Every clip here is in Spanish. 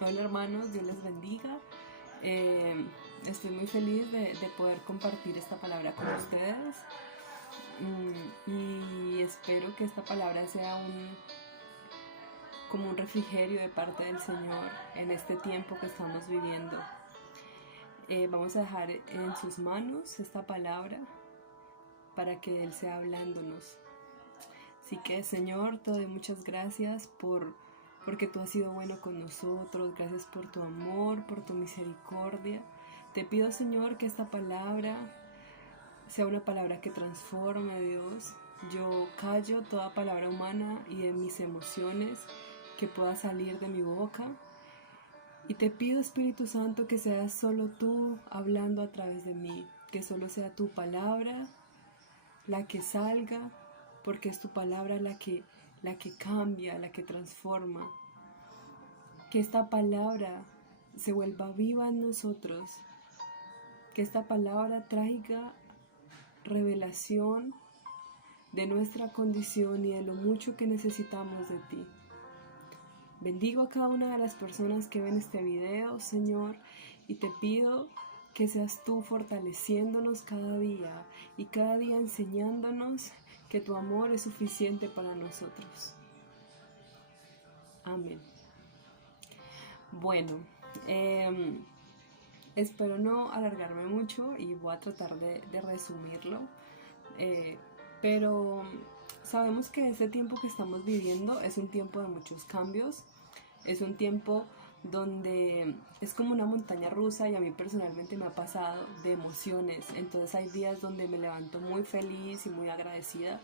Hola hermanos, Dios les bendiga. Estoy muy feliz de poder compartir esta palabra con ustedes y espero que esta palabra sea como un refrigerio de parte del Señor en este tiempo que estamos viviendo. Vamos a dejar en sus manos esta palabra para que Él sea hablándonos. Así que Señor, te doy muchas gracias porque tú has sido bueno con nosotros. Gracias por tu amor, por tu misericordia. Te pido, Señor, que esta palabra sea una palabra que transforme, Dios. Yo callo toda palabra humana y de mis emociones que pueda salir de mi boca. Y te pido, Espíritu Santo, que seas solo tú hablando a través de mí. Que solo sea tu palabra la que salga, porque es tu palabra la que cambia, la que transforma. Que esta palabra se vuelva viva en nosotros. Que esta palabra traiga revelación de nuestra condición y de lo mucho que necesitamos de ti. Bendigo a cada una de las personas que ven este video, Señor, y te pido que seas tú fortaleciéndonos cada día y cada día enseñándonos que tu amor es suficiente para nosotros. Amén. Bueno, espero no alargarme mucho y voy a tratar de resumirlo, pero sabemos que este tiempo que estamos viviendo es un tiempo de muchos cambios, es un tiempo donde es como una montaña rusa y a mí personalmente me ha pasado de emociones. Entonces hay días donde me levanto muy feliz y muy agradecida,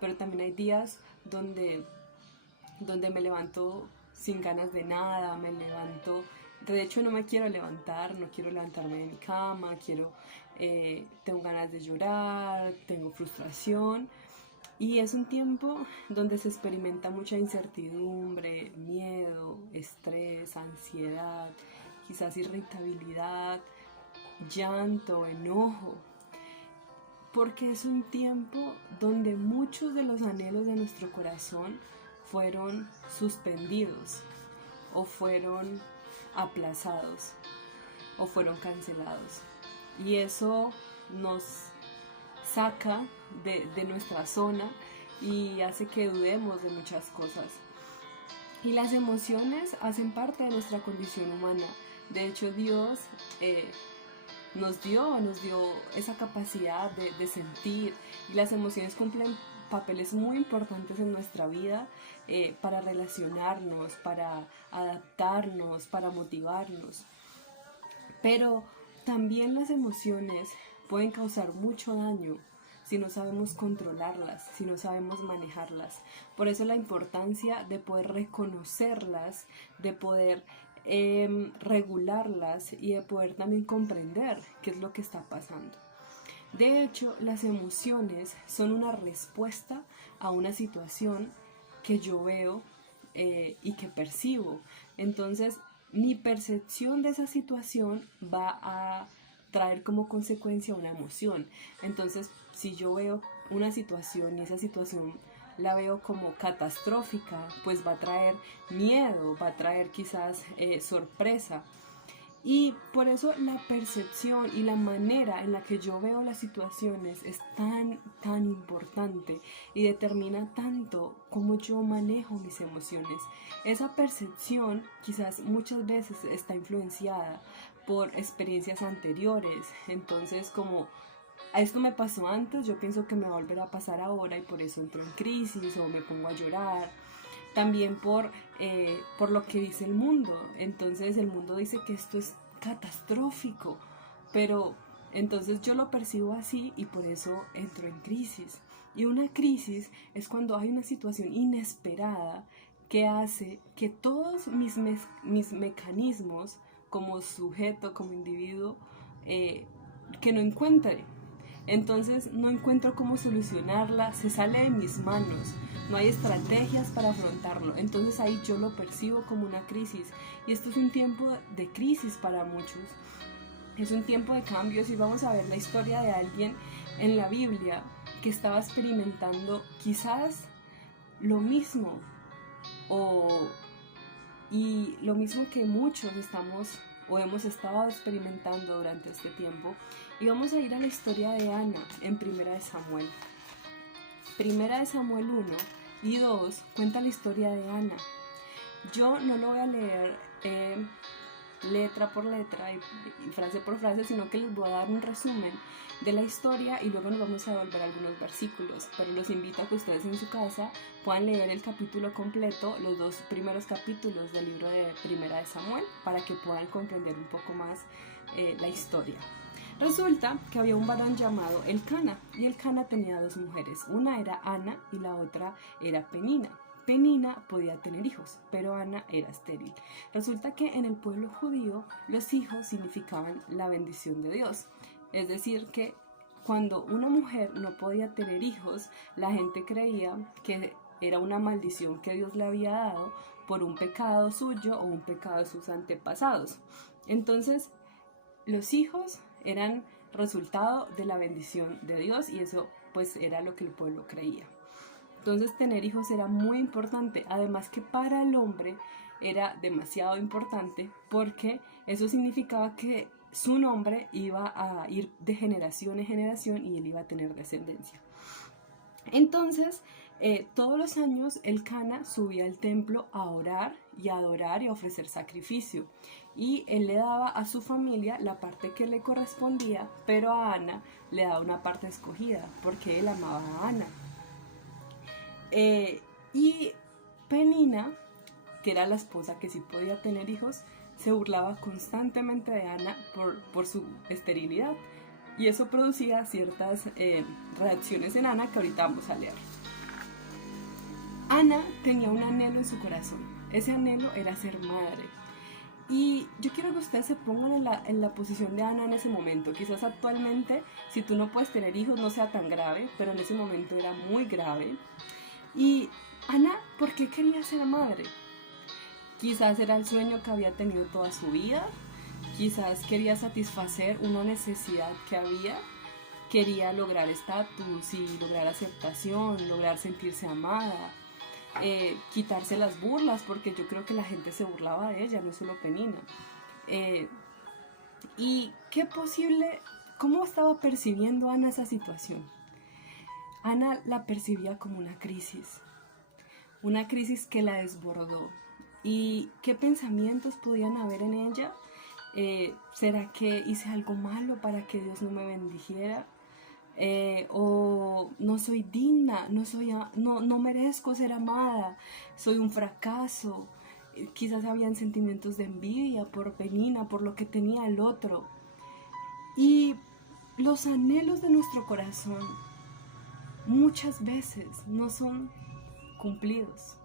pero también hay días donde me levanto sin ganas de nada, me levanto, de hecho no me quiero levantar, no quiero levantarme de mi cama, tengo ganas de llorar, tengo frustración. Y es un tiempo donde se experimenta mucha incertidumbre, miedo, estrés, ansiedad, quizás irritabilidad, llanto, enojo. Porque es un tiempo donde muchos de los anhelos de nuestro corazón fueron suspendidos o fueron aplazados o fueron cancelados. Y eso nos saca de nuestra zona y hace que dudemos de muchas cosas. Y las emociones hacen parte de nuestra condición humana. De hecho, Dios nos dio esa capacidad de sentir, y las emociones cumplen papeles muy importantes en nuestra vida para relacionarnos, para adaptarnos, para motivarnos. Pero también las emociones pueden causar mucho daño si no sabemos controlarlas, si no sabemos manejarlas. Por eso la importancia de poder reconocerlas, de poder regularlas y de poder también comprender qué es lo que está pasando. De hecho, las emociones son una respuesta a una situación que yo veo y que percibo. Entonces, mi percepción de esa situación va a traer como consecuencia una emoción. Entonces, si yo veo una situación y esa situación la veo como catastrófica, pues va a traer miedo, va a traer quizás sorpresa. Y por eso la percepción y la manera en la que yo veo las situaciones es tan importante y determina tanto cómo yo manejo mis emociones. Esa percepción quizás muchas veces está influenciada por experiencias anteriores. Entonces, como a esto me pasó antes, yo pienso que me va a volver a pasar ahora y por eso entro en crisis o me pongo a llorar. También por lo que dice el mundo. Entonces el mundo dice que esto es catastrófico, pero entonces yo lo percibo así y por eso entro en crisis. Y una crisis es cuando hay una situación inesperada que hace que todos mis mecanismos como sujeto, como individuo, que no encuentre. Entonces no encuentro cómo solucionarla, se sale de mis manos, no hay estrategias para afrontarlo. Entonces ahí yo lo percibo como una crisis. Y esto es un tiempo de crisis para muchos. Es un tiempo de cambios y vamos a ver la historia de alguien en la Biblia que estaba experimentando quizás lo mismo o Y lo mismo que muchos estamos o hemos estado experimentando durante este tiempo. Y vamos a ir a la historia de Ana en Primera de Samuel. Primera de Samuel 1 y 2 cuenta la historia de Ana. Yo no lo voy a leer letra por letra y frase por frase, sino que les voy a dar un resumen de la historia y luego nos vamos a devolver algunos versículos, pero los invito a que ustedes en su casa puedan leer el capítulo completo, los 2 primeros capítulos del libro de Primera de Samuel, para que puedan comprender un poco más la historia. Resulta que había un varón llamado Elcana, y Elcana tenía 2 mujeres, una era Ana y la otra era Penina. Penina podía tener hijos, pero Ana era estéril. Resulta que en el pueblo judío los hijos significaban la bendición de Dios. Es decir, que cuando una mujer no podía tener hijos, la gente creía que era una maldición que Dios le había dado por un pecado suyo o un pecado de sus antepasados. Entonces, los hijos eran resultado de la bendición de Dios y eso pues era lo que el pueblo creía. Entonces tener hijos era muy importante, además que para el hombre era demasiado importante porque eso significaba que su nombre iba a ir de generación en generación y él iba a tener descendencia. Entonces, todos los años Elcana subía al templo a orar y a adorar y a ofrecer sacrificio. Y él le daba a su familia la parte que le correspondía, pero a Ana le daba una parte escogida porque él amaba a Ana. Y Penina, que era la esposa que sí podía tener hijos, se burlaba constantemente de Ana por su esterilidad. Y eso producía ciertas reacciones en Ana que ahorita vamos a leer. Ana tenía un anhelo en su corazón. Ese anhelo era ser madre. Y yo quiero que ustedes se pongan en la posición de Ana en ese momento. Quizás actualmente, si tú no puedes tener hijos, no sea tan grave, pero en ese momento era muy grave. Y Ana, ¿por qué quería ser madre? Quizás era el sueño que había tenido toda su vida. Quizás quería satisfacer una necesidad que había. Quería lograr estatus y lograr aceptación, lograr sentirse amada. Quitarse las burlas, porque yo creo que la gente se burlaba de ella, no solo Penina. ¿Y qué posible? ¿Cómo estaba percibiendo Ana esa situación? Ana la percibía como una crisis que la desbordó. ¿Y qué pensamientos podían haber en ella? ¿Será que hice algo malo para que Dios no me bendijera? O no soy digna, no merezco ser amada, soy un fracaso. Quizás habían sentimientos de envidia por Penina, por lo que tenía el otro. Y los anhelos de nuestro corazón muchas veces no son cumplidos,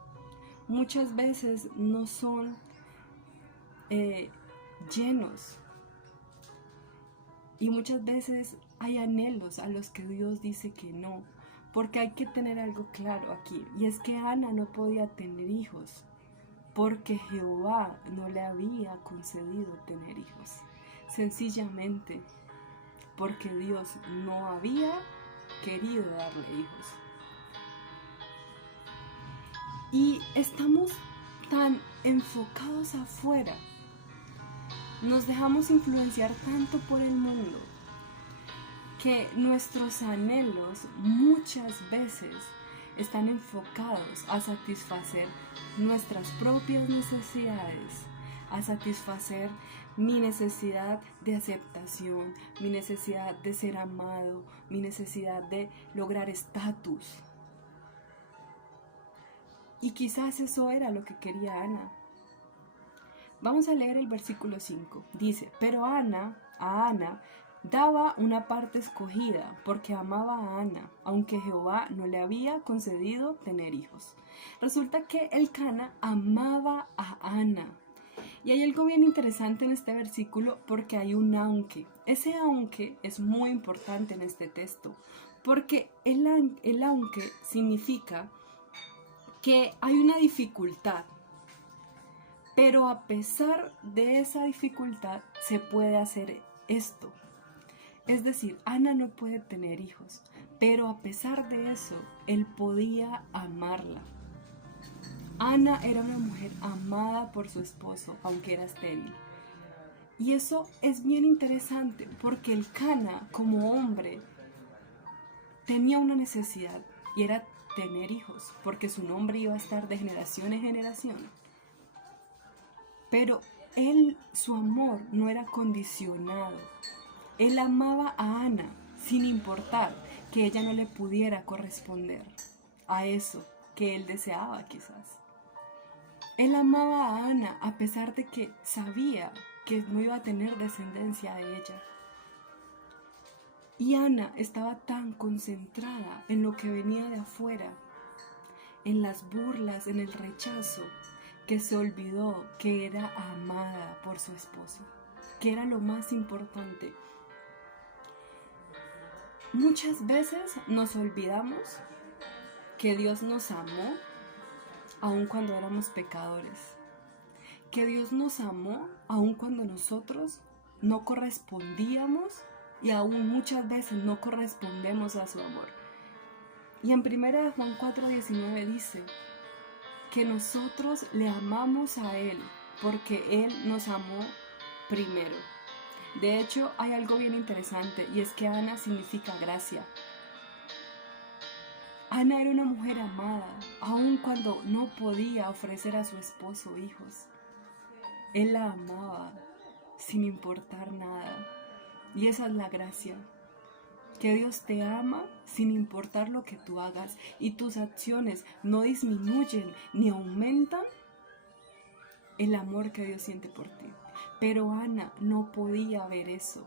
muchas veces no son llenos, y muchas veces hay anhelos a los que Dios dice que no, porque hay que tener algo claro aquí, y es que Ana no podía tener hijos porque Jehová no le había concedido tener hijos, sencillamente porque Dios no había querido darle hijos. Y estamos tan enfocados afuera, nos dejamos influenciar tanto por el mundo, que nuestros anhelos muchas veces están enfocados a satisfacer nuestras propias necesidades, a satisfacer mi necesidad de aceptación, mi necesidad de ser amado, mi necesidad de lograr estatus. Y quizás eso era lo que quería Ana. Vamos a leer el versículo 5. Dice, pero a Ana daba una parte escogida porque amaba a Ana, aunque Jehová no le había concedido tener hijos. Resulta que Elcana amaba a Ana. Y hay algo bien interesante en este versículo porque hay un aunque. Ese aunque es muy importante en este texto porque el aunque significa que hay una dificultad, pero a pesar de esa dificultad se puede hacer esto. Es decir, Ana no puede tener hijos, pero a pesar de eso, él podía amarla. Ana era una mujer amada por su esposo, aunque era estéril. Y eso es bien interesante porque el Cana, como hombre, tenía una necesidad y era tener hijos, porque su nombre iba a estar de generación en generación. Pero su amor no era condicionado. Él amaba a Ana sin importar que ella no le pudiera corresponder a eso que él deseaba quizás. Él amaba a Ana a pesar de que sabía que no iba a tener descendencia de ella. Y Ana estaba tan concentrada en lo que venía de afuera, en las burlas, en el rechazo, que se olvidó que era amada por su esposo, que era lo más importante. Muchas veces nos olvidamos que Dios nos amó aun cuando éramos pecadores, que Dios nos amó aun cuando nosotros no correspondíamos y aún muchas veces no correspondemos a su amor. Y en 1 Juan 4:19 dice que nosotros le amamos a Él porque Él nos amó primero. De hecho, hay algo bien interesante y es que Ana significa gracia. Ana era una mujer amada, aun cuando no podía ofrecer a su esposo hijos. Él la amaba sin importar nada. Y esa es la gracia. Que Dios te ama sin importar lo que tú hagas y tus acciones no disminuyen ni aumentan el amor que Dios siente por ti. Pero Ana no podía ver eso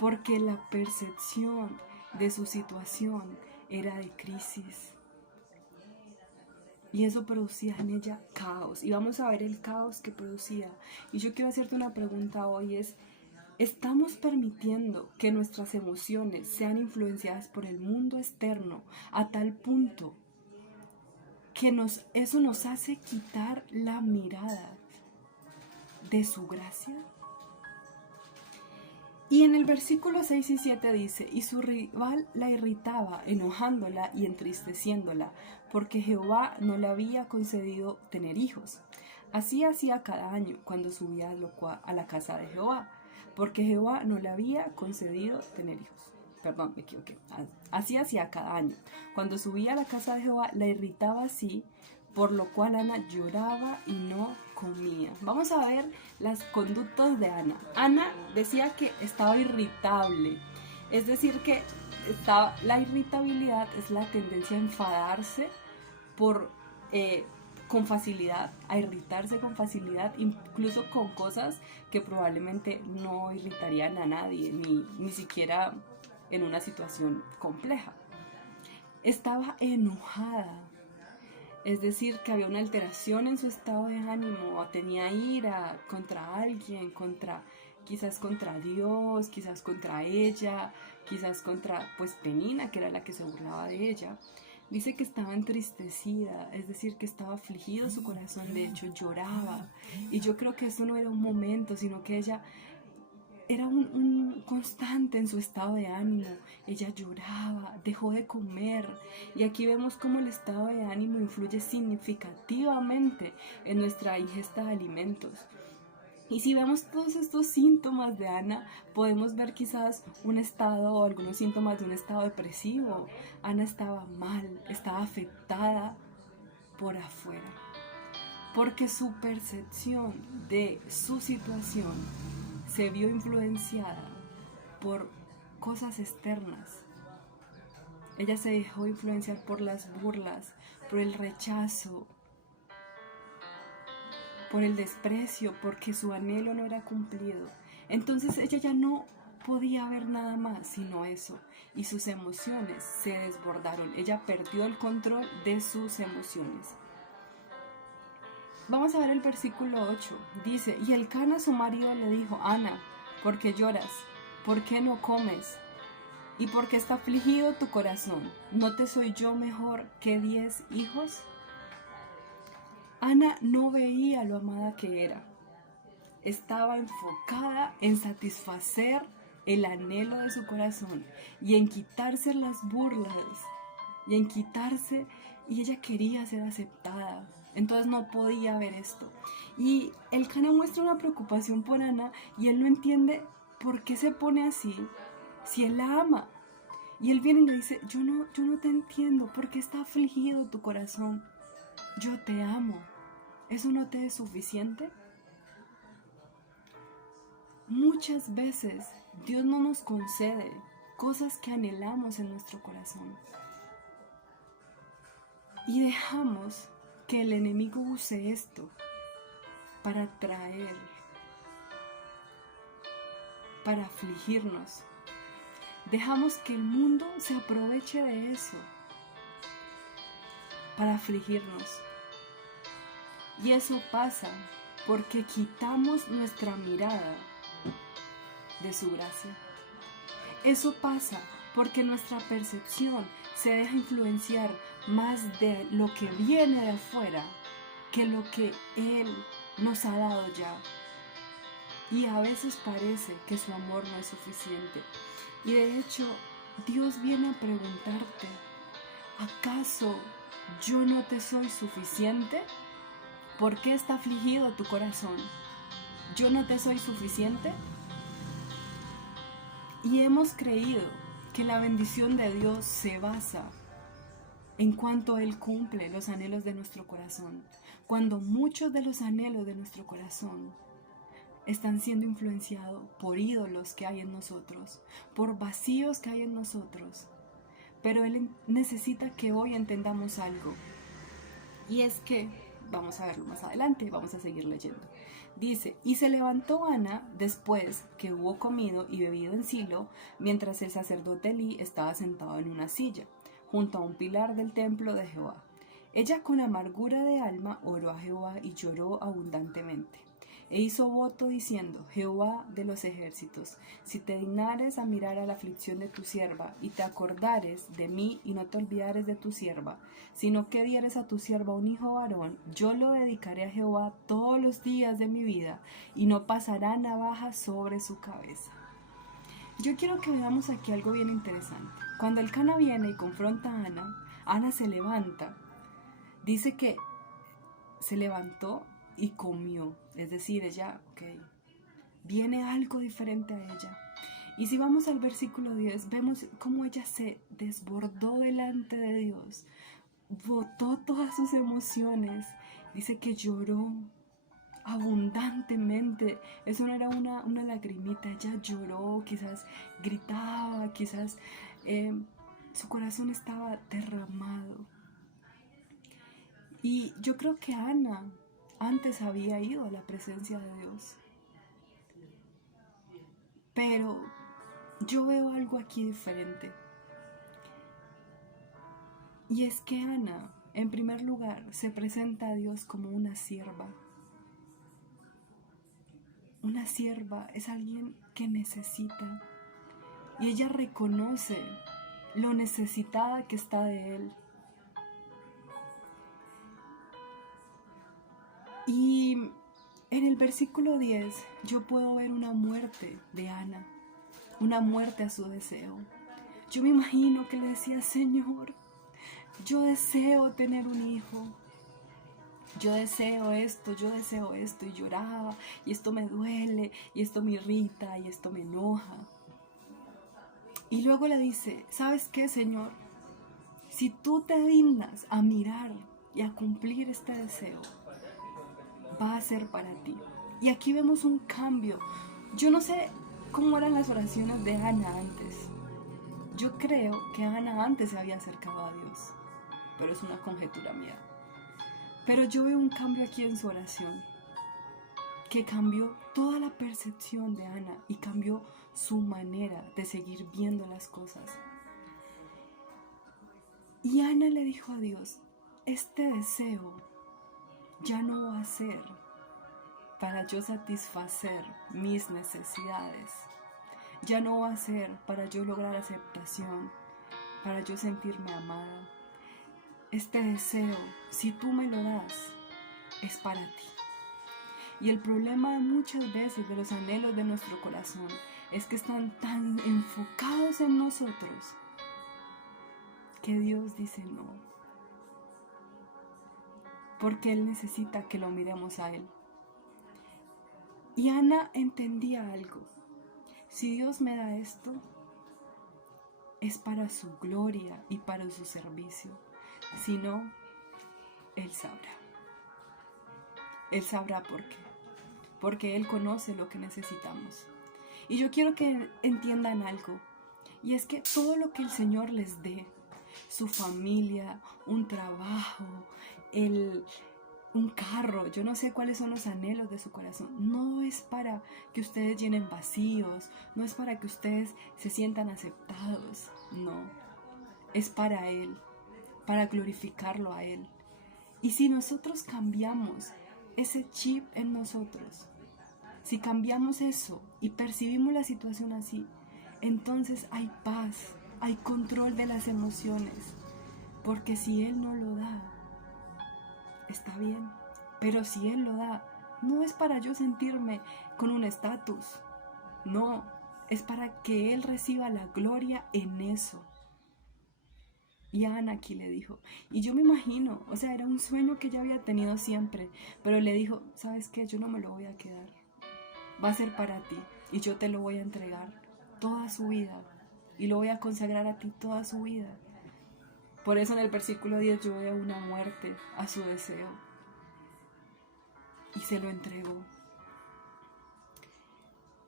porque la percepción de su situación era de crisis. Y eso producía en ella caos. Y vamos a ver el caos que producía. Y yo quiero hacerte una pregunta hoy, ¿estamos permitiendo que nuestras emociones sean influenciadas por el mundo externo a tal punto que eso nos hace quitar la mirada de su gracia? Y en el versículo 6 y 7 dice, y su rival la irritaba, enojándola y entristeciéndola, porque Jehová no le había concedido tener hijos. Así hacía cada año cuando subía a la casa de Jehová, porque Jehová no le había concedido tener hijos. Perdón, me equivoqué. Así hacía cada año. Cuando subía a la casa de Jehová, la irritaba así, por lo cual Ana lloraba y no comía. Vamos a ver las conductas de Ana. Ana decía que estaba irritable, es decir que la irritabilidad es la tendencia a enfadarse con facilidad, a irritarse con facilidad, incluso con cosas que probablemente no irritarían a nadie, ni siquiera en una situación compleja. Estaba enojada. Es decir, que había una alteración en su estado de ánimo, tenía ira contra alguien, quizás contra Dios, quizás contra ella, quizás contra Penina, que era la que se burlaba de ella. Dice que estaba entristecida, es decir, que estaba afligido su corazón, de hecho lloraba. Y yo creo que eso no era un momento, sino que ella era un constante en su estado de ánimo. Ella lloraba, dejó de comer. Y aquí vemos cómo el estado de ánimo influye significativamente en nuestra ingesta de alimentos. Y si vemos todos estos síntomas de Ana, podemos ver quizás un estado o algunos síntomas de un estado depresivo. Ana estaba mal, estaba afectada por afuera, porque su percepción de su situación se vio influenciada por cosas externas. Ella se dejó influenciar por las burlas, por el rechazo, por el desprecio, porque su anhelo no era cumplido. Entonces ella ya no podía ver nada más sino eso, y sus emociones se desbordaron. Ella perdió el control de sus emociones. Vamos a ver el versículo 8. Dice, y el Cana su marido le dijo, Ana, ¿por qué lloras? ¿Por qué no comes? ¿Y por qué está afligido tu corazón? ¿No te soy yo mejor que 10 hijos? Ana no veía lo amada que era. Estaba enfocada en satisfacer el anhelo de su corazón y en quitarse las burlas y en quitarse, y ella quería ser aceptada. Entonces no podía ver esto. Y el Cana muestra una preocupación por Ana y él no entiende por qué se pone así si él la ama. Y él viene y le dice, yo no te entiendo, ¿por qué está afligido tu corazón? Yo te amo. ¿Eso no te es suficiente? Muchas veces Dios no nos concede cosas que anhelamos en nuestro corazón. Y dejamos que el enemigo use esto para atraer, para afligirnos. Dejamos que el mundo se aproveche de eso para afligirnos. Y eso pasa porque quitamos nuestra mirada de su gracia. Eso pasa porque nuestra percepción se deja influenciar más de lo que viene de afuera que lo que Él nos ha dado ya. Y a veces parece que su amor no es suficiente. Y de hecho, Dios viene a preguntarte, ¿acaso yo no te soy suficiente? ¿Por qué está afligido tu corazón? ¿Yo no te soy suficiente? Y hemos creído que la bendición de Dios se basa en cuanto Él cumple los anhelos de nuestro corazón, cuando muchos de los anhelos de nuestro corazón están siendo influenciados por ídolos que hay en nosotros, por vacíos que hay en nosotros. Pero Él necesita que hoy entendamos algo, y es que, vamos a verlo más adelante, vamos a seguir leyendo. Dice, y se levantó Ana después que hubo comido y bebido en Silo, mientras el sacerdote Elí estaba sentado en una silla, junto a un pilar del templo de Jehová. Ella con amargura de alma oró a Jehová y lloró abundantemente. E hizo voto diciendo, Jehová de los ejércitos, si te dignares a mirar a la aflicción de tu sierva, y te acordares de mí y no te olvidares de tu sierva, sino que dieres a tu sierva un hijo varón, yo lo dedicaré a Jehová todos los días de mi vida, y no pasará navaja sobre su cabeza. Yo quiero que veamos aquí algo bien interesante. Cuando el Cana viene y confronta a Ana, Ana se levanta. Dice que se levantó y comió, es decir, ella, viene algo diferente a ella. Y si vamos al versículo 10, vemos cómo ella se desbordó delante de Dios, botó todas sus emociones, dice que lloró abundantemente. Eso no era una lagrimita, ella lloró, quizás gritaba, quizás su corazón estaba derramado. Y yo creo que Ana antes había ido a la presencia de Dios. Pero yo veo algo aquí diferente. Y es que Ana, en primer lugar, se presenta a Dios como una sierva. Una sierva es alguien que necesita. Y ella reconoce lo necesitada que está de Él. Y en el versículo 10 yo puedo ver una muerte de Ana, una muerte a su deseo. Yo me imagino que le decía, Señor, yo deseo tener un hijo, yo deseo esto, y lloraba, y esto me duele, y esto me irrita, y esto me enoja. Y luego le dice, ¿sabes qué, Señor? Si tú te dignas a mirar y a cumplir este deseo, va a ser para ti. Y aquí vemos un cambio. Yo no sé cómo eran las oraciones de Ana antes. Yo creo que Ana antes se había acercado a Dios, pero es una conjetura mía. Pero yo veo un cambio aquí en su oración, que cambió toda la percepción de Ana y cambió su manera de seguir viendo las cosas. Y Ana le dijo a Dios, este deseo ya no va a ser para yo satisfacer mis necesidades. Ya no va a ser para yo lograr aceptación, para yo sentirme amada. Este deseo, si tú me lo das, es para ti. Y el problema muchas veces de los anhelos de nuestro corazón es que están tan enfocados en nosotros que Dios dice no. Porque Él necesita que lo miremos a Él. Y Ana entendía algo. Si Dios me da esto, es para su gloria y para su servicio. Si no, Él sabrá. Él sabrá por qué. Porque Él conoce lo que necesitamos. Y yo quiero que entiendan algo. Y es que todo lo que el Señor les dé, su familia, un trabajo, un carro, yo no sé cuáles son los anhelos de su corazón, no es para que ustedes llenen vacíos, no es para que ustedes se sientan aceptados, no, es para Él, para glorificarlo a Él. Y si nosotros cambiamos ese chip en nosotros, si cambiamos eso y percibimos la situación así, entonces hay paz, hay control de las emociones, porque si Él no lo da, está bien, pero si Él lo da, no es para yo sentirme con un estatus, no, es para que Él reciba la gloria en eso. Y Ana aquí le dijo, y yo me imagino, o sea, era un sueño que ella había tenido siempre, pero le dijo, ¿sabes qué? Yo no me lo voy a quedar, va a ser para ti, y yo te lo voy a entregar toda su vida, y lo voy a consagrar a ti toda su vida. Por eso en el versículo 10 yo veo una muerte a su deseo. Y se lo entregó.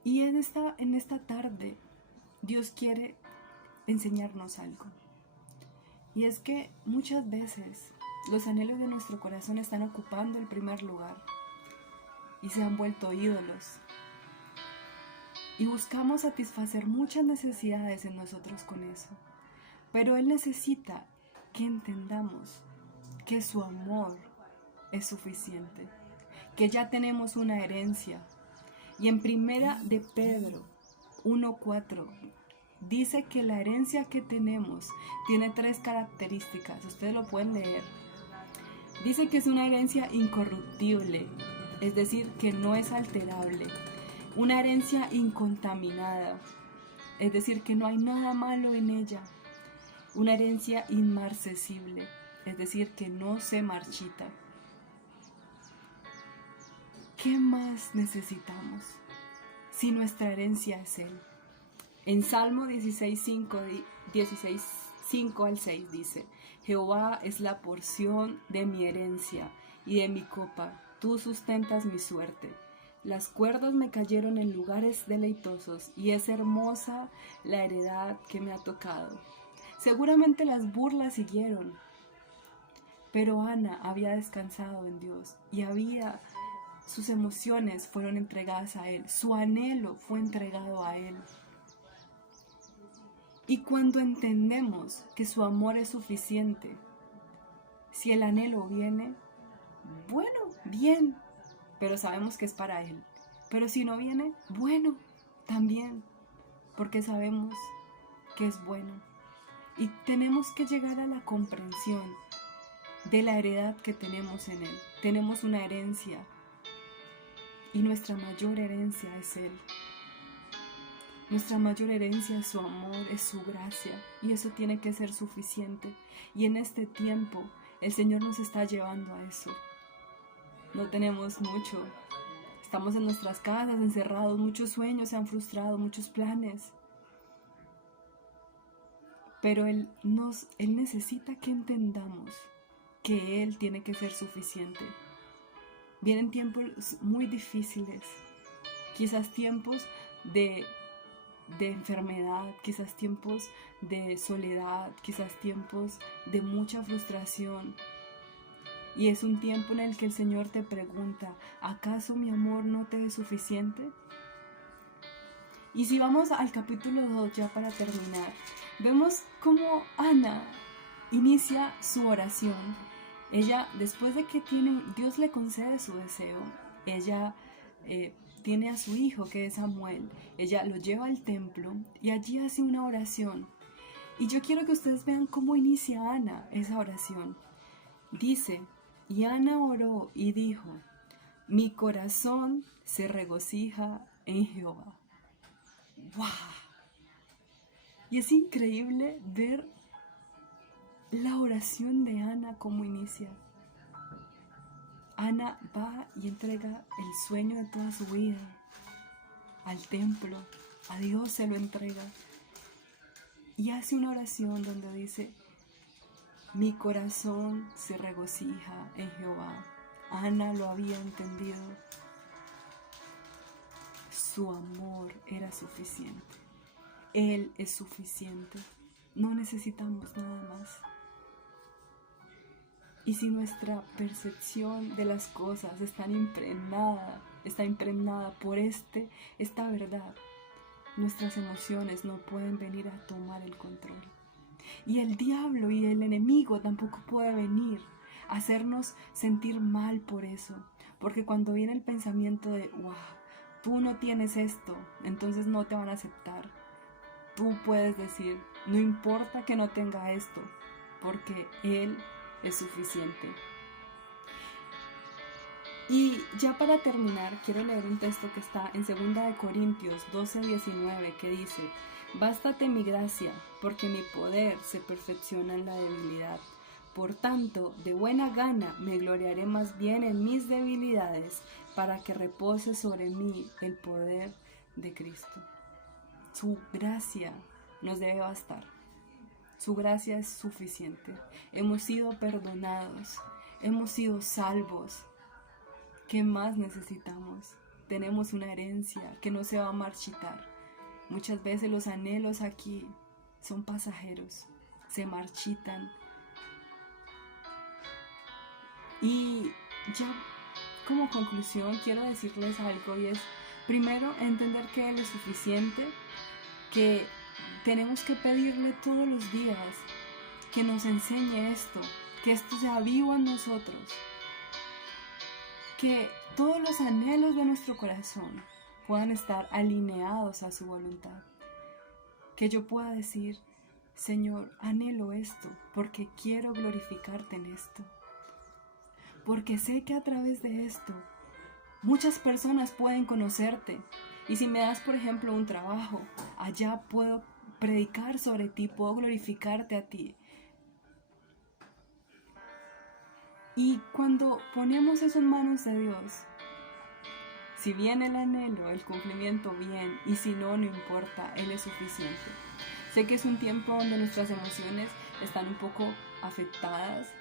Y en esta tarde Dios quiere enseñarnos algo. Y es que muchas veces los anhelos de nuestro corazón están ocupando el primer lugar. Y se han vuelto ídolos. Y buscamos satisfacer muchas necesidades en nosotros con eso. Pero Él necesita que entendamos que su amor es suficiente, que ya tenemos una herencia. Y en primera de Pedro 1:4 dice que la herencia que tenemos tiene 3 características, ustedes lo pueden leer. Dice que es una herencia incorruptible, es decir, que no es alterable, una herencia incontaminada, es decir, que no hay nada malo en ella, una herencia inmarcesible, es decir, que no se marchita. ¿Qué más necesitamos si nuestra herencia es Él? En Salmo 16:5 al 6 dice, Jehová es la porción de mi herencia y de mi copa, tú sustentas mi suerte. Las cuerdas me cayeron en lugares deleitosos y es hermosa la heredad que me ha tocado. Seguramente las burlas siguieron, pero Ana había descansado en Dios y sus emociones fueron entregadas a Él, su anhelo fue entregado a Él. Y cuando entendemos que su amor es suficiente, si el anhelo viene, bueno, bien, pero sabemos que es para Él. Pero si no viene, bueno, también, porque sabemos que es bueno. Y tenemos que llegar a la comprensión de la heredad que tenemos en Él. Tenemos una herencia y nuestra mayor herencia es Él. Nuestra mayor herencia es su amor, es su gracia, y eso tiene que ser suficiente. Y en este tiempo el Señor nos está llevando a eso. No tenemos mucho, estamos en nuestras casas encerrados, muchos sueños se han frustrado, muchos planes. Pero Él necesita que entendamos que Él tiene que ser suficiente. Vienen tiempos muy difíciles, quizás tiempos de enfermedad, quizás tiempos de soledad, quizás tiempos de mucha frustración. Y es un tiempo en el que el Señor te pregunta, ¿acaso mi amor no te es suficiente? Y si vamos al capítulo 2 ya para terminar, vemos cómo Ana inicia su oración. Ella, después de que Dios le concede su deseo, ella tiene a su hijo que es Samuel, ella lo lleva al templo y allí hace una oración. Y yo quiero que ustedes vean cómo inicia Ana esa oración. Dice, y Ana oró y dijo, mi corazón se regocija en Jehová. ¡Wow! Y es increíble ver la oración de Ana, ¿cómo inicia? Ana va y entrega el sueño de toda su vida al templo, a Dios se lo entrega y hace una oración donde dice: mi corazón se regocija en Jehová. Ana lo había entendido, su amor era suficiente, Él es suficiente, no necesitamos nada más. Y si nuestra percepción de las cosas está impregnada por esta verdad, nuestras emociones no pueden venir a tomar el control. Y el diablo y el enemigo tampoco puede venir a hacernos sentir mal por eso. Porque cuando viene el pensamiento de, wow, tú no tienes esto, entonces no te van a aceptar, tú puedes decir, no importa que no tenga esto, porque Él es suficiente. Y ya para terminar, quiero leer un texto que está en 2 Corintios 12:19, que dice: bástate mi gracia, porque mi poder se perfecciona en la debilidad. Por tanto, de buena gana me gloriaré más bien en mis debilidades, para que repose sobre mí el poder de Cristo. Su gracia nos debe bastar. Su gracia es suficiente. Hemos sido perdonados, hemos sido salvos. ¿Qué más necesitamos? Tenemos una herencia que no se va a marchitar. Muchas veces los anhelos aquí son pasajeros, se marchitan. Y ya como conclusión quiero decirles algo, y es, primero, entender que Él es suficiente, que tenemos que pedirle todos los días que nos enseñe esto, que esto sea vivo en nosotros, que todos los anhelos de nuestro corazón puedan estar alineados a su voluntad, que yo pueda decir: Señor, anhelo esto porque quiero glorificarte en esto, porque sé que a través de esto muchas personas pueden conocerte, y si me das, por ejemplo, un trabajo, allá puedo predicar sobre ti, puedo glorificarte a ti. Y cuando ponemos eso en manos de Dios, si viene el anhelo, el cumplimiento, bien, y si no, no importa, Él es suficiente. Sé que es un tiempo donde nuestras emociones están un poco afectadas,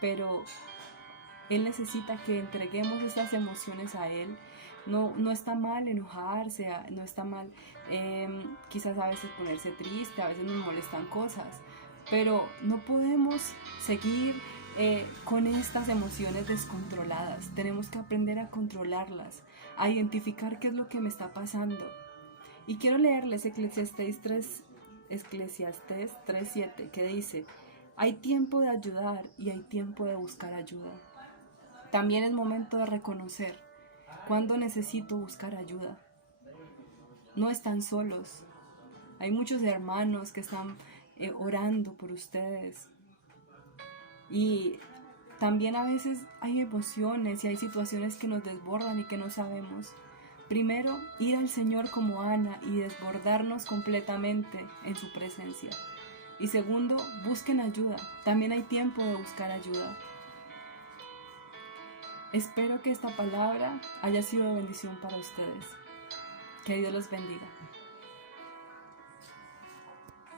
pero Él necesita que entreguemos esas emociones a Él. No está mal enojarse, no está mal quizás a veces ponerse triste, a veces nos molestan cosas, pero no podemos seguir con estas emociones descontroladas. Tenemos que aprender a controlarlas, a identificar qué es lo que me está pasando. Y quiero leerles Eclesiastés 3:7, que dice: hay tiempo de ayudar y hay tiempo de buscar ayuda. También es momento de reconocer cuándo necesito buscar ayuda. No están solos. Hay muchos hermanos que están orando por ustedes. Y también a veces hay emociones y hay situaciones que nos desbordan y que no sabemos. Primero, ir al Señor como Ana y desbordarnos completamente en su presencia. Y segundo, busquen ayuda. También hay tiempo de buscar ayuda. Espero que esta palabra haya sido de bendición para ustedes. Que Dios los bendiga.